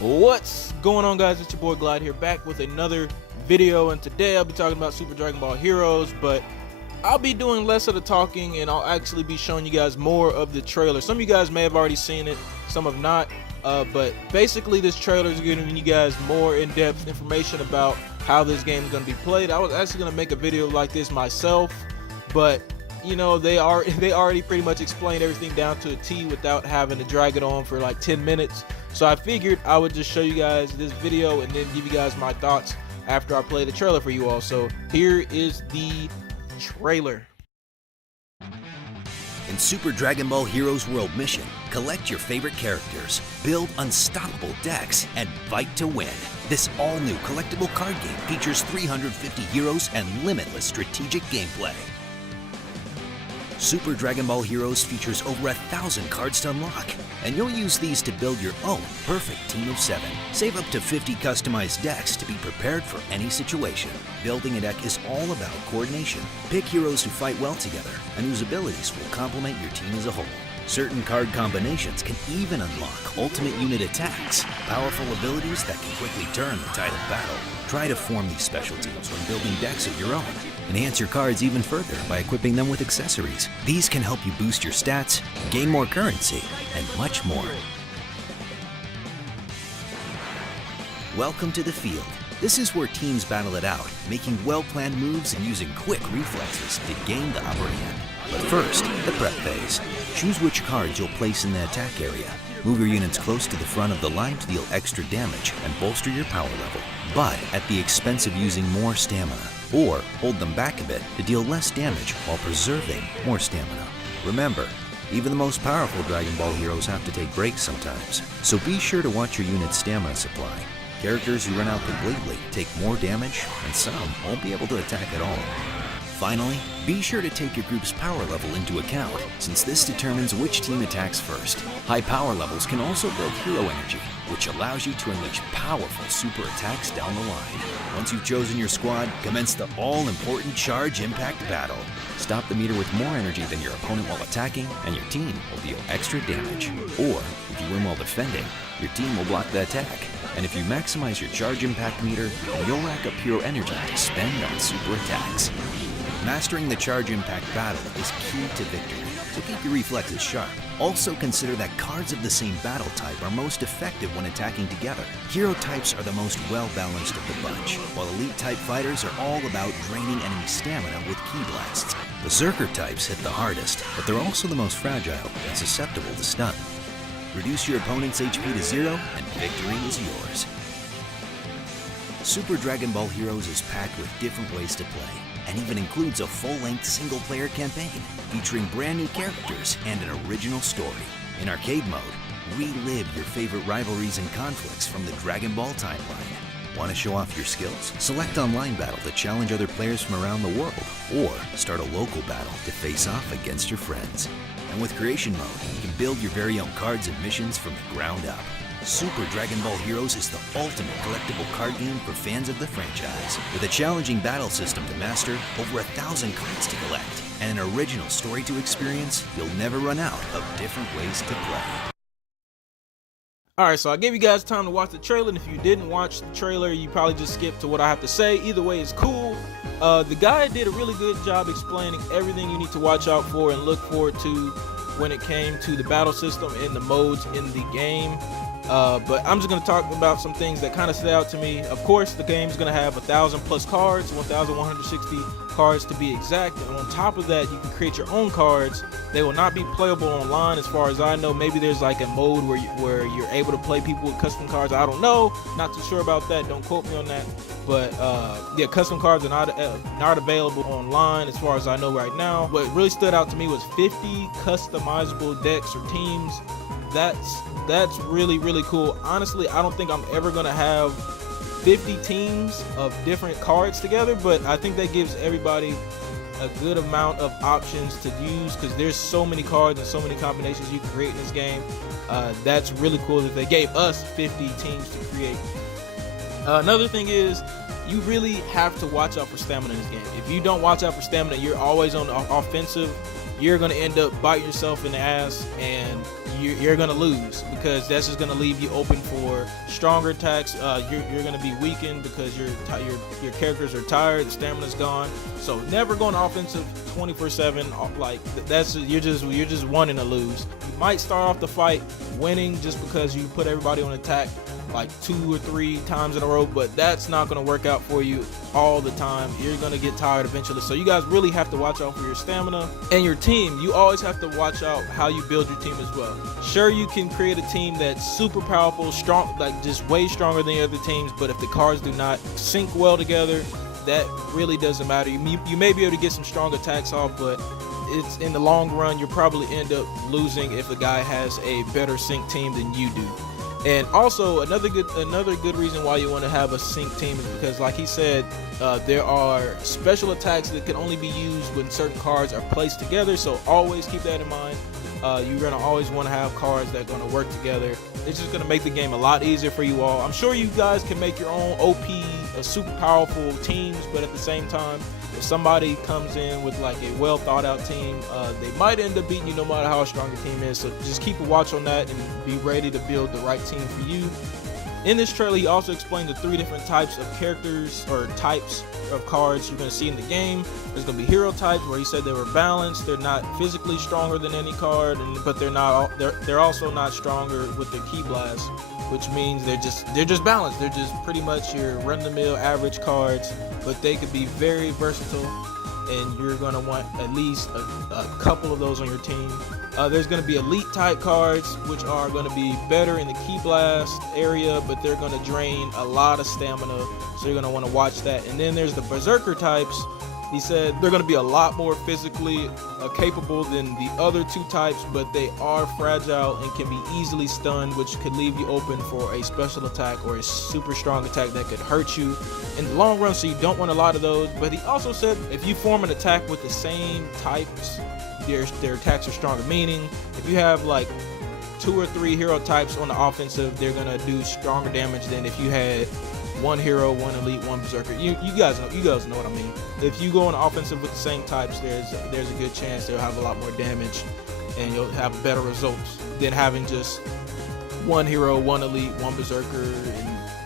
What's going on, guys? It's your boy Glide here, back with another video, and today I'll be talking about Super Dragon Ball Heroes, but I'll be doing less of the talking and I'll actually be showing you guys more of the trailer. Some of you guys may have already seen it, some have not, but basically this trailer is giving you guys more in-depth information about how this game is going to be played. I was actually going to make a video like this myself, but you know, they already pretty much explained everything down to a T without having to drag it on for like 10 minutes. So I figured I would just show you guys this video and then give you guys my thoughts after I play the trailer for you all. So here is the trailer. In Super Dragon Ball Heroes World Mission, collect your favorite characters, build unstoppable decks, and fight to win. This all-new collectible card game features 350 heroes and limitless strategic gameplay. Super Dragon Ball Heroes features over 1,000 cards to unlock, and you'll use these to build your own perfect team of 7. Save up to 50 customized decks to be prepared for any situation. Building a deck is all about coordination. Pick heroes who fight well together and whose abilities will complement your team as a whole. Certain card combinations can even unlock ultimate unit attacks, powerful abilities that can quickly turn the tide of battle. Try to form these special teams when building decks of your own. Enhance your cards even further by equipping them with accessories. These can help you boost your stats, gain more currency, and much more. Welcome to the field. This is where teams battle it out, making well-planned moves and using quick reflexes to gain the upper hand. But first, the prep phase. Choose which cards you'll place in the attack area. Move your units close to the front of the line to deal extra damage and bolster your power level, but at the expense of using more stamina. Or hold them back a bit to deal less damage while preserving more stamina. Remember, even the most powerful Dragon Ball heroes have to take breaks sometimes, so be sure to watch your unit's stamina supply. Characters who run out completely take more damage, and some won't be able to attack at all. Finally, be sure to take your group's power level into account, since this determines which team attacks first. High power levels can also build hero energy, which allows you to unleash powerful super attacks down the line. Once you've chosen your squad, commence the all-important charge impact battle. Stop the meter with more energy than your opponent while attacking, and your team will deal extra damage. Or, if you win while defending, your team will block the attack. And if you maximize your charge impact meter, then you'll rack up hero energy to spend on super attacks. Mastering the charge impact battle is key to victory, so keep your reflexes sharp. Also consider that cards of the same battle type are most effective when attacking together. Hero types are the most well-balanced of the bunch, while elite type fighters are all about draining enemy stamina with ki blasts. Berserker types hit the hardest, but they're also the most fragile and susceptible to stun. Reduce your opponent's HP to 0 and victory is yours. Super Dragon Ball Heroes is packed with different ways to play, and even includes a full-length single-player campaign featuring brand new characters and an original story. In arcade mode, relive your favorite rivalries and conflicts from the Dragon Ball timeline. Want to show off your skills? Select Online Battle to challenge other players from around the world, or start a local battle to face off against your friends. And with Creation Mode, you can build your very own cards and missions from the ground up. Super Dragon Ball Heroes is the ultimate collectible card game for fans of the franchise. With a challenging battle system to master, over 1,000 cards to collect, and an original story to experience, you'll never run out of different ways to play. Alright, so I gave you guys time to watch the trailer, and if you didn't watch the trailer, you probably just skipped to what I have to say. Either way, it's cool. The guy did a really good job explaining everything you need to watch out for and look forward to when it came to the battle system and the modes in the game. But I'm just going to talk about some things that kind of stood out to me. Of course, the game's going to have 1,000 plus cards, 1,160 cards to be exact, and on top of that, you can create your own cards. They will not be playable online as far as I know. Maybe there's like a mode where you're able to play people with custom cards. I don't know, not too sure about that, don't quote me on that. But yeah, custom cards are not available online as far as I know right now. What really stood out to me was 50 customizable decks or teams. That's really cool. Honestly, I don't think I'm ever gonna have 50 teams of different cards together, but I think that gives everybody a good amount of options to use, because there's so many cards and so many combinations you can create in this game. That's really cool that they gave us 50 teams to create. Another thing is, you really have to watch out for stamina in this game. If you don't watch out for stamina, you're always on the offensive, you're going to end up biting yourself in the ass, and you're gonna lose, because that's just gonna leave you open for stronger attacks. You're gonna be weakened because your characters are tired, the stamina's gone. So never going offensive 24/7. Like you're just wanting to lose. You might start off the fight winning just because you put everybody on attack like 2 or 3 times in a row, but that's not going to work out for you all the time. You're going to get tired eventually. So you guys really have to watch out for your stamina and your team. You always have to watch out how you build your team as well. Sure, you can create a team that's super powerful, strong, like just way stronger than the other teams, but if the cards do not sync well together, that really doesn't matter. You may be able to get some strong attacks off, but it's in the long run, you'll probably end up losing if the guy has a better sync team than you do. And also another good reason why you want to have a sync team is because, like he said, there are special attacks that can only be used when certain cards are placed together. So always keep that in mind. You're gonna always want to have cards that are gonna work together. It's just gonna make the game a lot easier for you all. I'm sure you guys can make your own OP, super powerful teams, but at the same time, if somebody comes in with like a well thought out team, they might end up beating you no matter how strong the team is. So just keep a watch on that and be ready to build the right team for you. In this trailer, he also explained the 3 different types of characters or types of cards you're going to see in the game. There's going to be hero types, where he said they were balanced. They're not physically stronger than any card, but they're also not stronger with their key blast, which means they're just balanced. They're just pretty much your run-of-the-mill average cards, but they could be very versatile, and you're going to want at least a couple of those on your team. There's going to be elite type cards, which are going to be better in the key blast area, but they're going to drain a lot of stamina, so you're going to want to watch that. And then there's the berserker types. He said they're going to be a lot more physically capable than the other 2 types, but they are fragile and can be easily stunned, which could leave you open for a special attack or a super strong attack that could hurt you in the long run, so you don't want a lot of those. But he also said if you form an attack with the same types, their attacks are stronger, meaning if you have like 2 or 3 hero types on the offensive, they're going to do stronger damage than if you had 1 hero, 1 elite, 1 berserker. You guys know what I mean. If you go on offensive with the same types, there's a good chance they'll have a lot more damage and you'll have better results than having just 1 hero, 1 elite, 1 berserker,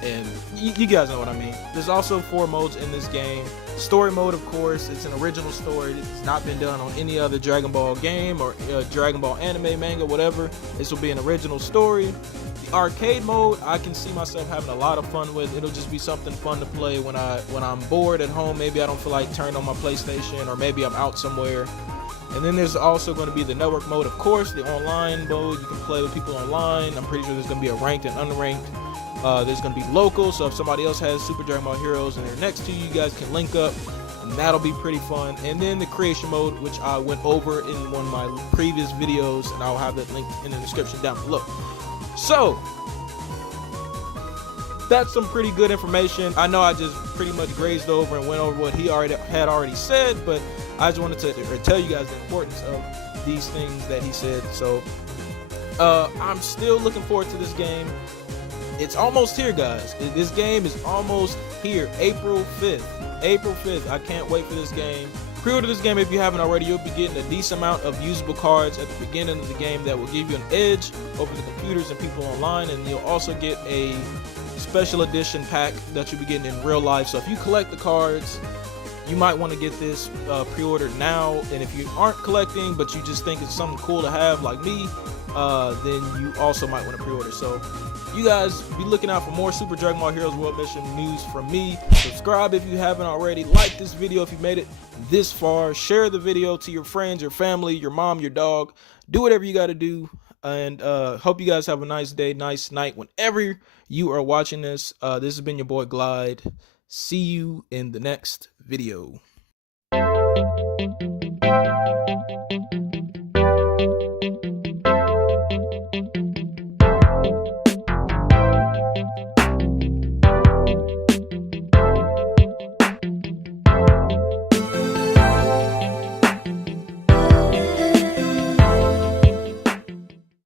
and you guys know what I mean. There's also 4 modes in this game. Story mode, of course, it's an original story. It's not been done on any other Dragon Ball game or Dragon Ball anime, manga, whatever. This will be an original story. The arcade mode, I can see myself having a lot of fun with. It'll just be something fun to play when I'm bored at home. Maybe I don't feel like turning on my PlayStation, or maybe I'm out somewhere. And then there's also going to be the network mode, of course, the online mode. You can play with people online. I'm pretty sure there's going to be a ranked and unranked. There's going to be local, so if somebody else has Super Dragon Ball Heroes and they're next to you, you guys can link up, and that'll be pretty fun. And then the creation mode, which I went over in one of my previous videos, and I'll have that link in the description down below. So that's some pretty good information. I know I just pretty much grazed over and went over what he had already said, but I just wanted to tell you guys the importance of these things that he said. So I'm still looking forward to this game. It's almost here, guys. This game is almost here. April 5th. I can't wait for this game. Pre-order this game if you haven't already. You'll be getting a decent amount of usable cards at the beginning of the game that will give you an edge over the computers and people online, and you'll also get a special edition pack that you'll be getting in real life. So if you collect the cards, you might want to get this pre-ordered now. And if you aren't collecting but you just think it's something cool to have like me, then you also might want to pre-order. So you guys be looking out for more Super Dragon Ball Heroes World Mission news from me. Subscribe if you haven't already. Like this video if you made it this far. Share the video to your friends, your family, your mom, your dog. Do whatever you got to do. And hope you guys have a nice day, nice night whenever you are watching this. This has been your boy Glide. See you in the next video.